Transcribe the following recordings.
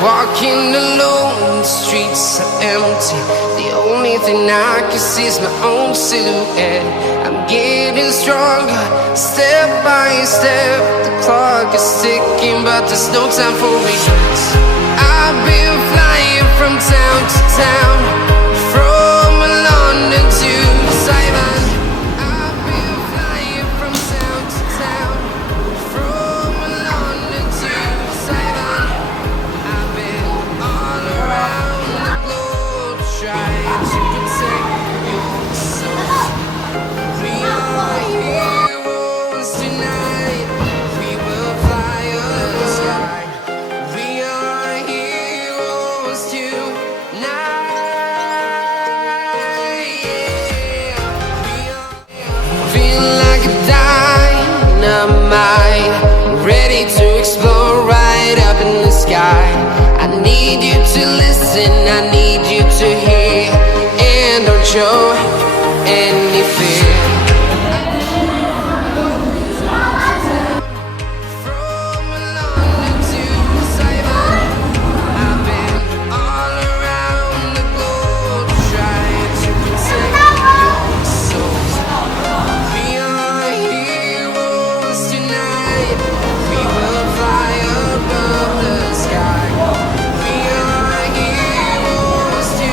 Walking alone, the streets are empty. The only thing I can see is my own silhouette. I'm getting stronger, step by step. The clock is ticking, but there's no time for regrets. I've been flying from town to town, from London to Taiwan. I've been flying from town to town, from London to Taiwan. I've been all around the globe trying to protect your soul. We are heroes tonight. We will fly up the sky. We are heroes tonight. Yeah. Feel like a dynamite, ready to explode right up in the sky. I need you to listen, I need you to hear, and don't show any fear. From London to Taiwan, I've been all around the globe trying to protect your soul. We are heroes tonight. We will fly above the sky. We are heroes tonight.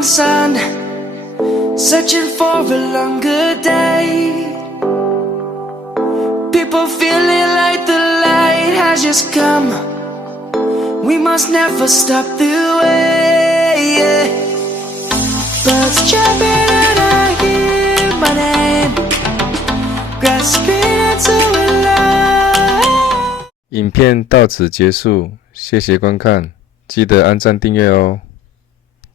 morning sun, searching for a longer day. People feeling like the light has just come. We must never stop the way. Birds jumping and I hear my name, grasping into a light. 影片到此结束，谢谢观看，记得按赞订阅哦。